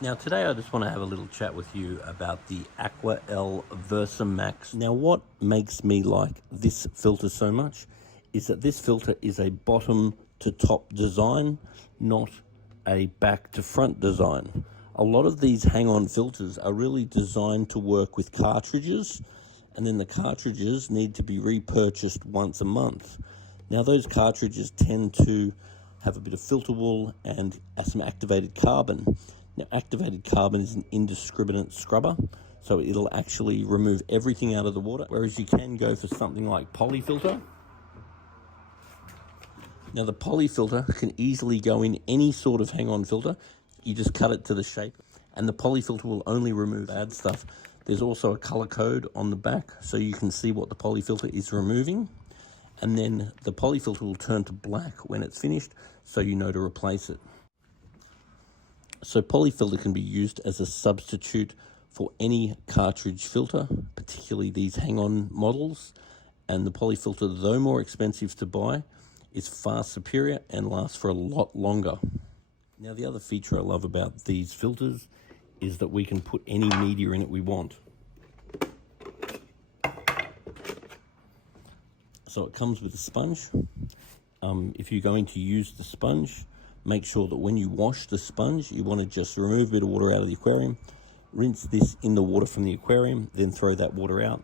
Now today I just want to have a little chat with you about the Aqua L Versa Max. Now what makes me like this filter so much is that this filter is a bottom to top design, not a back to front design. A lot of these hang-on filters are really designed to work with cartridges, and then the cartridges need to be repurchased once a month. Now those cartridges tend to have a bit of filter wool and some activated carbon. Now, activated carbon is an indiscriminate scrubber, so it'll actually remove everything out of the water, whereas you can go for something like polyfilter. Now, the polyfilter can easily go in any sort of hang-on filter. You just cut it to the shape, and the polyfilter will only remove bad stuff. There's also a color code on the back, so you can see what the polyfilter is removing, and then the polyfilter will turn to black when it's finished, so you know to replace it. So polyfilter can be used as a substitute for any cartridge filter, particularly these hang-on models. And the polyfilter, though more expensive to buy, is far superior and lasts for a lot longer. Now, the other feature I love about these filters is that we can put any media in it we want. So it comes with a sponge. If you're going to use the sponge, make sure that when you wash the sponge, you want to just remove a bit of water out of the aquarium, rinse this in the water from the aquarium, then throw that water out.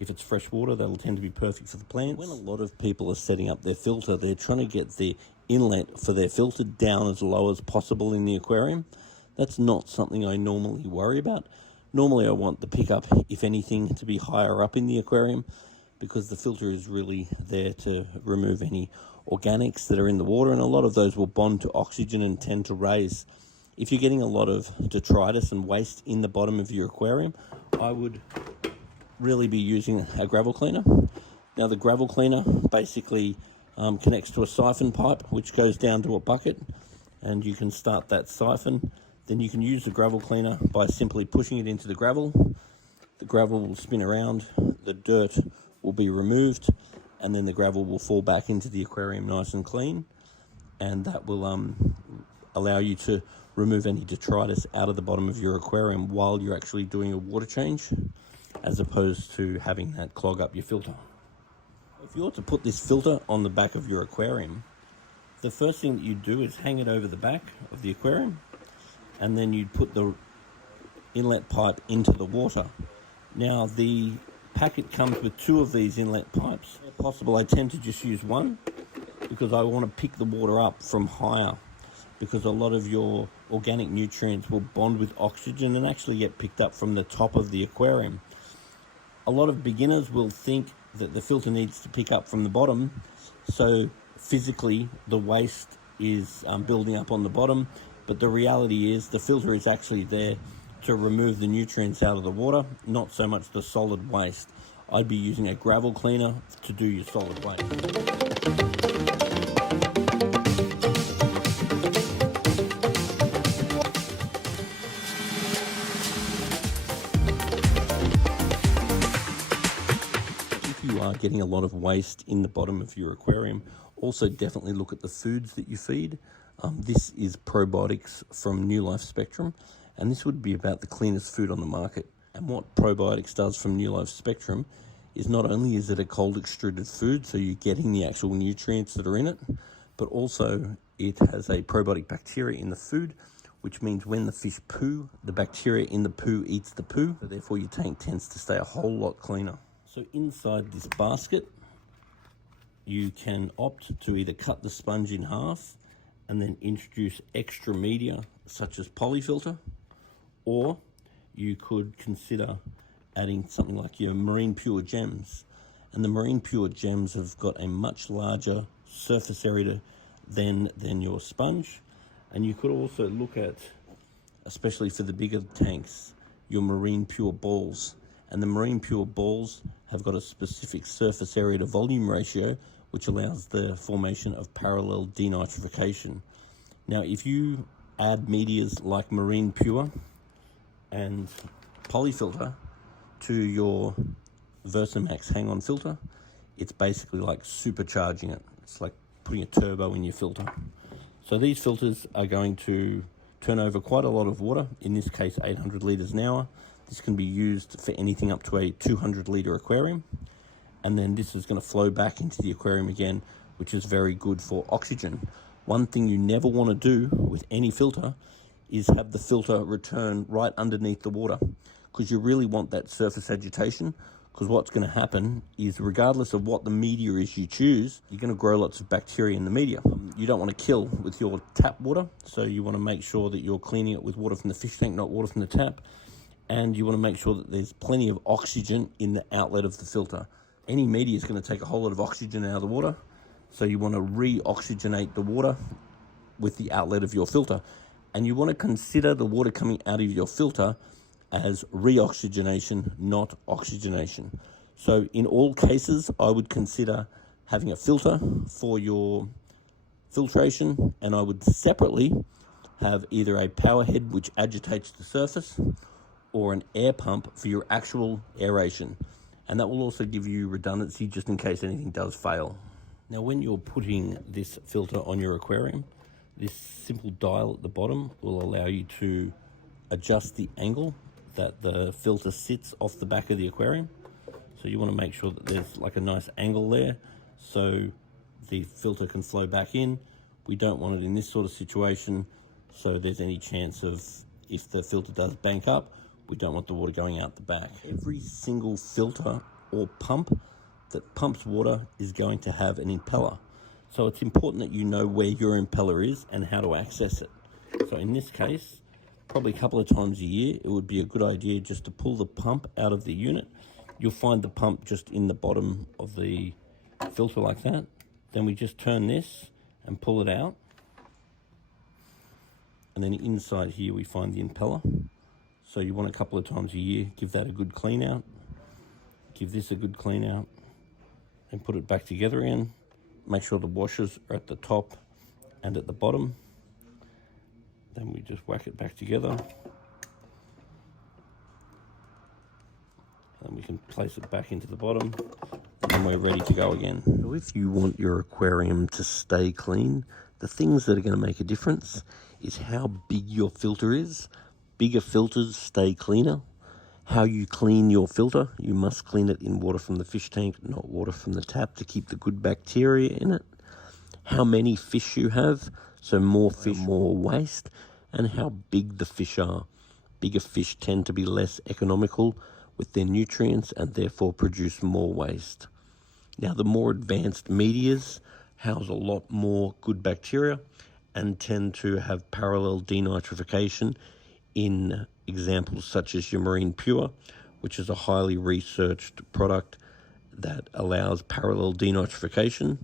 If it's fresh water, that'll tend to be perfect for the plants. When a lot of people are setting up their filter, they're trying to get the inlet for their filter down as low as possible in the aquarium. That's not something I normally worry about. Normally I want the pickup, if anything, to be higher up in the aquarium, because the filter is really there to remove any organics that are in the water, and a lot of those will bond to oxygen and tend to raise. If you're getting a lot of detritus and waste in the bottom of your aquarium, I would really be using a gravel cleaner. Now the gravel cleaner basically connects to a siphon pipe which goes down to a bucket, and you can start that siphon. Then you can use the gravel cleaner by simply pushing it into the gravel. The gravel will spin around, the dirt will be removed, and then the gravel will fall back into the aquarium nice and clean, and that will allow you to remove any detritus out of the bottom of your aquarium while you're actually doing a water change, as opposed to having that clog up your filter. If you were to put this filter on the back of your aquarium, the first thing that you'd do is hang it over the back of the aquarium, and then you'd put the inlet pipe into the water. Now the packet comes with 2 of these inlet pipes. If possible, I tend to just use one because I want to pick the water up from higher, because a lot of your organic nutrients will bond with oxygen and actually get picked up from the top of the aquarium. A lot of beginners will think that the filter needs to pick up from the bottom, so physically the waste is building up on the bottom, but the reality is the filter is actually there to remove the nutrients out of the water, not so much the solid waste. I'd be using a gravel cleaner to do your solid waste. If you are getting a lot of waste in the bottom of your aquarium, also definitely look at the foods that you feed. This is probiotics from New Life Spectrum, and this would be about the cleanest food on the market. And what probiotics does from New Life Spectrum is not only is it a cold extruded food, so you're getting the actual nutrients that are in it, but also it has a probiotic bacteria in the food, which means when the fish poo, the bacteria in the poo eats the poo, so therefore your tank tends to stay a whole lot cleaner. So inside this basket, you can opt to either cut the sponge in half and then introduce extra media such as polyfilter, or you could consider adding something like your Marine Pure gems. And the Marine Pure gems have got a much larger surface area than your sponge. And you could also look at, especially for the bigger tanks, your Marine Pure balls. And the Marine Pure balls have got a specific surface area to volume ratio, which allows the formation of parallel denitrification. Now, if you add medias like Marine Pure and polyfilter to your Versamax hang-on filter, it's basically like supercharging it. It's like putting a turbo in your filter. So these filters are going to turn over quite a lot of water, in this case 800 litres an hour. This can be used for anything up to a 200 litre aquarium. And then this is going to flow back into the aquarium again, which is very good for oxygen. One thing you never want to do with any filter is have the filter return right underneath the water, because you really want that surface agitation, because what's going to happen is, regardless of what the media is you choose, you're going to grow lots of bacteria in the media. You don't want to kill with your tap water, so you want to make sure that you're cleaning it with water from the fish tank, not water from the tap. And you want to make sure that there's plenty of oxygen in the outlet of the filter. Any media is going to take a whole lot of oxygen out of the water, so you want to re-oxygenate the water with the outlet of your filter. And you want to consider the water coming out of your filter as re-oxygenation, not oxygenation. So in all cases, I would consider having a filter for your filtration, and I would separately have either a power head which agitates the surface or an air pump for your actual aeration. And that will also give you redundancy just in case anything does fail. Now, when you're putting this filter on your aquarium, this simple dial at the bottom will allow you to adjust the angle that the filter sits off the back of the aquarium. So you want to make sure that there's like a nice angle there so the filter can flow back in. We don't want it in this sort of situation, so there's any chance of, if the filter does bank up, we don't want the water going out the back. Every single filter or pump that pumps water is going to have an impeller. So it's important that you know where your impeller is and how to access it. So in this case, probably a couple of times a year, it would be a good idea just to pull the pump out of the unit. You'll find the pump just in the bottom of the filter like that. Then we just turn this and pull it out. And then inside here we find the impeller. So you want a couple of times a year, give that a good clean out. Give this a good clean out and put it back together again. Make sure the washers are at the top and at the bottom. Then we just whack it back together. And we can place it back into the bottom, and we're ready to go again. So if you want your aquarium to stay clean, the things that are going to make a difference is how big your filter is. Bigger filters stay cleaner. How you clean your filter, you must clean it in water from the fish tank, not water from the tap, to keep the good bacteria in it. How many fish you have, so more fish, more waste, and how big the fish are. Bigger fish tend to be less economical with their nutrients and therefore produce more waste. Now, the more advanced medias house a lot more good bacteria and tend to have parallel denitrification in examples such as your Marine Pure, which is a highly researched product that allows parallel denitrification.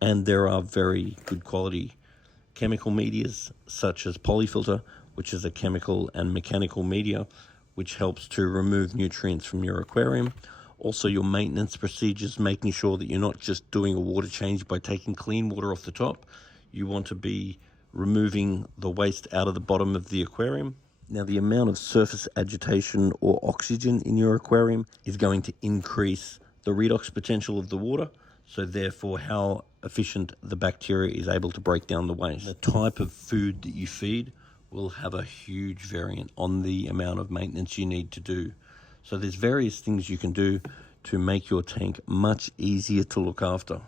And there are very good quality chemical medias such as Polyfilter, which is a chemical and mechanical media which helps to remove nutrients from your aquarium. Also, your maintenance procedures, making sure that you're not just doing a water change by taking clean water off the top. You want to be removing the waste out of the bottom of the aquarium. Now, the amount of surface agitation or oxygen in your aquarium is going to increase the redox potential of the water, so therefore how efficient the bacteria is able to break down the waste. The type of food that you feed will have a huge variant on the amount of maintenance you need to do. So there's various things you can do to make your tank much easier to look after.